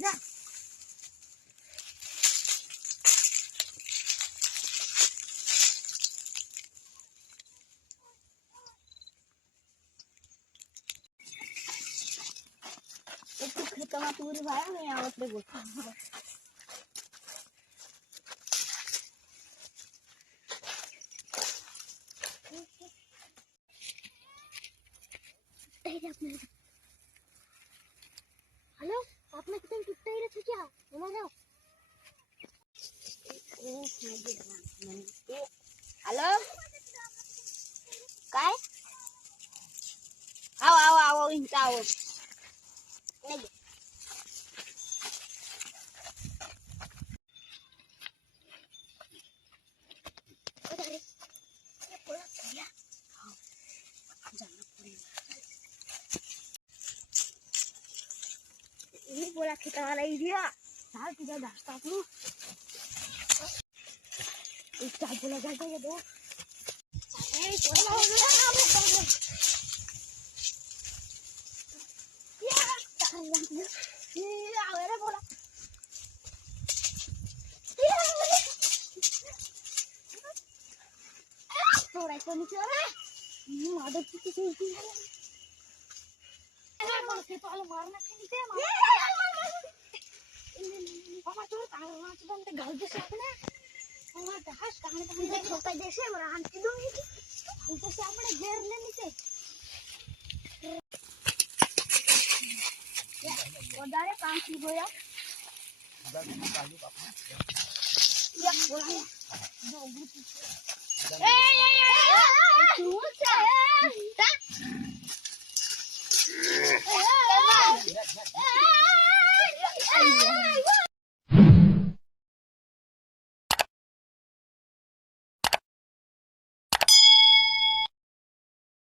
जा एक तो खेतमा पूरी भाया नहीं आवत रे गोठा हेलो आपने कितने टूटते ही रखे क्या बोला जाओ हेलो काय आओ आओ आओ इनका आओ नहीं अरे ये बोला क्या हाँ जाना पड़ेगा ये बोला खेता वाला एरिया साल तुझा रास्ता तू एक चार बोला जाता ये दो अरे बोला हो गया ये आवेरे बोला थोड़ा तो नीचे है आदत की चलती है बोल के तो मारना नीचे मामा तो तारना तो बंद घर दे अपने मामा दहास कहां कहां छोटा जैसे मरान की दूंगी हम तो से अपने घेर ले नीचे વધારે કામ થી ગયો યા બોલા એ શું છે